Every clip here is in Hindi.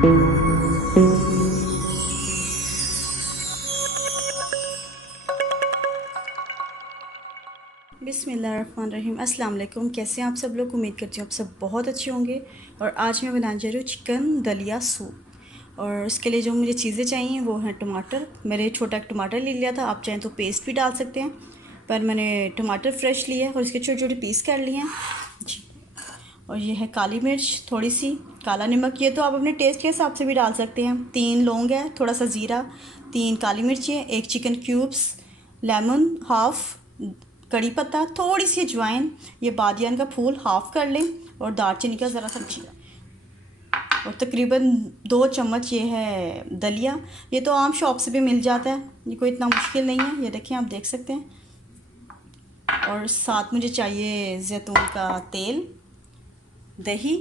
बिस्मिल्लाहिर्रहमानिर्रहीम। अस्सलाम वालेकुम। कैसे हैं आप सब लोग? उम्मीद करती हूँ आप सब बहुत अच्छे होंगे। और आज मैं बनाने जा रही हूँ चिकन दलिया सूप। और इसके लिए जो मुझे चीज़ें चाहिए वो हैं टमाटर। मैंने छोटा एक टमाटर ले लिया था, आप चाहें तो पेस्ट भी डाल सकते हैं, पर मैंने टमाटर फ्रेश लिया है और इसके छोटे छोटे पीस कर लिए हैं जी। और ये है काली मिर्च थोड़ी सी, काला नमक, ये तो आप अपने टेस्ट के हिसाब से भी डाल सकते हैं। 3 लौंग है, थोड़ा सा ज़ीरा, 3 काली मिर्ची है, 1 चिकन क्यूब्स, लेमन हाफ, कड़ी पत्ता, थोड़ी सी अजवाइन, ये बादियान का फूल हाफ कर लें, और दालचीनी का ज़रा सा जीरा, और तकरीबन 2 चम्मच ये है दलिया। ये तो आम शॉप से भी मिल जाता है, ये कोई इतना मुश्किल नहीं है। ये देखें, आप देख सकते हैं। और साथ मुझे चाहिए जैतून का तेल, दही,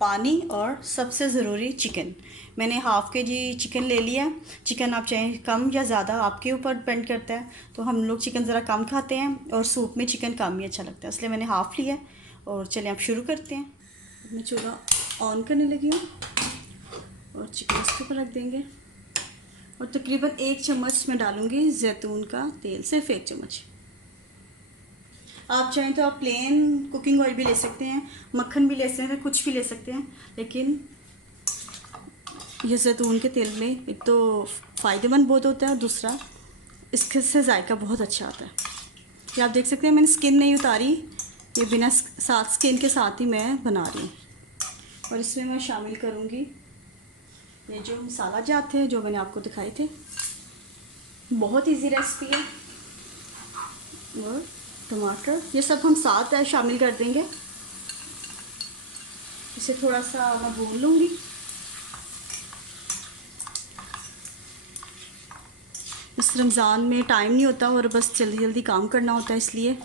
पानी, और सबसे ज़रूरी चिकन। मैंने हाफ़ के जी चिकन ले लिया। चिकन आप चाहे कम या ज़्यादा, आपके ऊपर डिपेंड करता है। तो हम लोग चिकन ज़रा कम खाते हैं और सूप में चिकन कम ही अच्छा लगता है, इसलिए मैंने हाफ़ लिया। और चलें आप शुरू करते हैं। मैं चूल्हा ऑन करने लगी हूँ और चिकन इसके ऊपर रख देंगे। और तकरीबन 1 चम्मच मैं डालूँगी जैतून का तेल, सिर्फ 1 चम्मच। आप चाहें तो आप प्लेन कुकिंग ऑयल भी ले सकते हैं, मक्खन भी ले सकते हैं, कुछ भी ले सकते हैं। लेकिन ये जैतून के तेल में एक तो फ़ायदेमंद बहुत होता है, और दूसरा इसके से जायका बहुत अच्छा आता है। ये आप देख सकते हैं, मैंने स्किन नहीं उतारी, ये बिना साथ स्किन के साथ ही मैं बना रही हूँ। और इसमें मैं शामिल करूँगी ये जो मसाला जात थे जो मैंने आपको दिखाए थे। बहुत इजी रेसिपी है। और टमाटर, ये सब हम साथ शामिल कर देंगे। इसे थोड़ा सा मैं भून लूँगी। इस रमज़ान में टाइम नहीं होता और बस जल्दी जल्दी काम करना होता है, इसलिए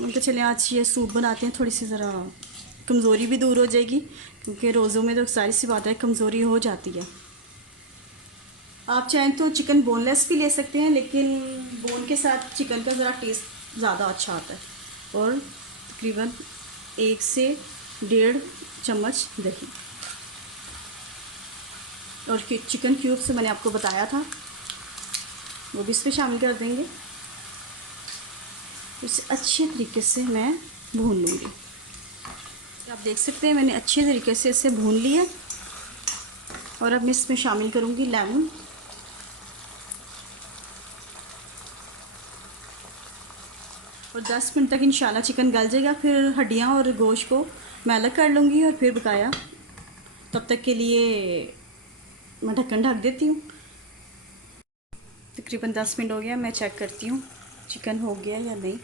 उनके चले आज ये सूप बनाते हैं, थोड़ी सी ज़रा कमज़ोरी भी दूर हो जाएगी, क्योंकि रोज़ों में तो सारी सी बात है कमज़ोरी हो जाती है। आप चाहें तो चिकन बोनलेस भी ले सकते हैं, लेकिन बोन के साथ चिकन का ज़रा टेस्ट ज़्यादा अच्छा आता है। और तकरीबन 1 से 1.5 चम्मच दही, और चिकन क्यूब्स मैंने आपको बताया था वो भी इसमें शामिल कर देंगे। इसे अच्छे तरीके से मैं भून लूँगी। आप देख सकते हैं मैंने अच्छे तरीके से इसे भून लिया। और अब मैं इसमें शामिल करूँगी लेमन। और 10 मिनट तक इंशाल्लाह चिकन गल जाएगा, फिर हड्डियाँ और गोश्त को मैं अलग कर लूँगी और फिर पकाया। तब तक के लिए मैं ढक्कन ढक देती हूँ। तकरीबन 10 मिनट हो गया, मैं चेक करती हूँ चिकन हो गया या नहीं।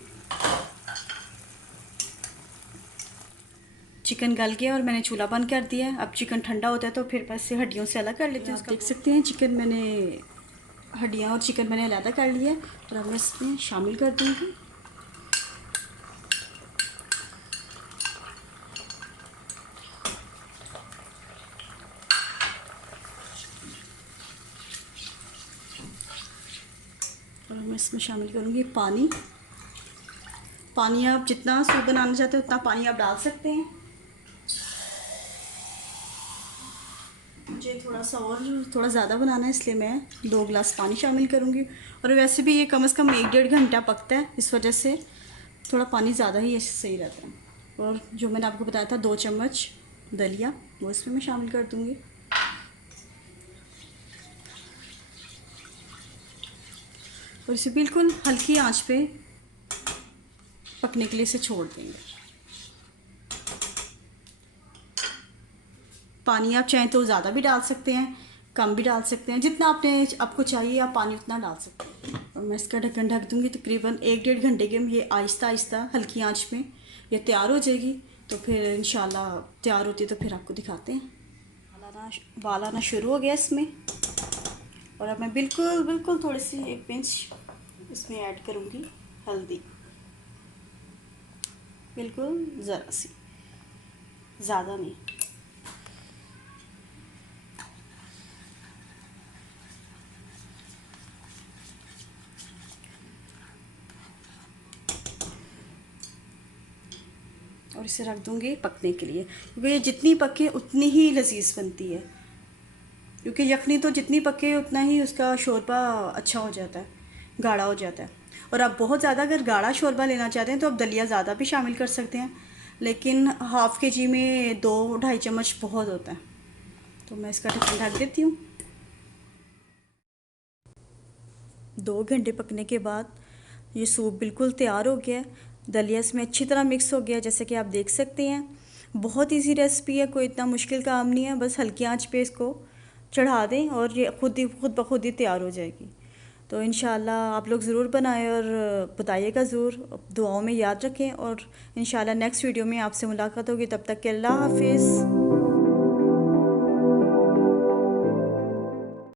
चिकन गल गया और मैंने चूल्हा बंद कर दिया है। अब चिकन ठंडा होता है तो फिर बस से हड्डियों से अलग कर लेते हैं। आप देख सकते हैं चिकन मैंने, हड्डियाँ और चिकन मैंने अलग कर लिया है। और अब मैं इसमें शामिल कर दूँगी। और मैं इसमें शामिल करूँगी पानी। पानी आप जितना सूप बनाना चाहते हैं उतना पानी आप डाल सकते हैं। मुझे थोड़ा सा और थोड़ा ज़्यादा बनाना है, इसलिए मैं 2 गिलास पानी शामिल करूँगी। और वैसे भी ये कम से कम 1-1.5 घंटा पकता है, इस वजह से थोड़ा पानी ज़्यादा ही सही रहता है। और जो मैंने आपको बताया था 2 चम्मच दलिया, वो इसमें मैं शामिल कर दूँगी। और इसे बिल्कुल हल्की आंच पे पकने के लिए इसे छोड़ देंगे। पानी आप चाहें तो ज़्यादा भी डाल सकते हैं, कम भी डाल सकते हैं, जितना आपको चाहिए आप पानी उतना डाल सकते हैं। और मैं इसका ढक्कन ढक दूँगी। तकरीबन 1-1.5 घंटे के ये आहिस्ता आहिस्ता हल्की आंच में ये तैयार हो जाएगी। तो फिर इंशाल्लाह तैयार होती है तो फिर आपको दिखाते हैं। बाल आना शुरू हो गया इसमें। और अब मैं बिल्कुल बिल्कुल थोड़ी सी 1 पिंच इसमें ऐड करूँगी हल्दी, बिल्कुल ज़रा सी, ज़्यादा नहीं। और इसे रख दूँगी पकने के लिए, क्योंकि ये जितनी पके उतनी ही लजीज बनती है। क्योंकि यखनी तो जितनी पके उतना ही उसका शोरबा अच्छा हो जाता है, गाढ़ा हो जाता है। और आप बहुत ज़्यादा अगर गाढ़ा शोरबा लेना चाहते हैं तो आप दलिया ज़्यादा भी शामिल कर सकते हैं, लेकिन हाफ़ के जी में 2-2.5 चम्मच बहुत होता है। तो मैं इसका ढक्कन ढक देती हूँ। 2 घंटे पकने के बाद ये सूप बिल्कुल तैयार हो गया है। दलिया इसमें अच्छी तरह मिक्स हो गया, जैसे कि आप देख सकते हैं। बहुत इजी रेसिपी है, कोई इतना मुश्किल काम नहीं है, बस हल्की आंच पे इसको चढ़ा दें और ये खुद ब खुद ही तैयार हो जाएगी। तो इंशाल्लाह आप लोग ज़रूर बनाएं और बताइएगा ज़रूर, दुआओं में याद रखें। और इंशाल्लाह नेक्स्ट वीडियो में आपसे मुलाकात होगी, तब तक के अल्लाह हाफिज़।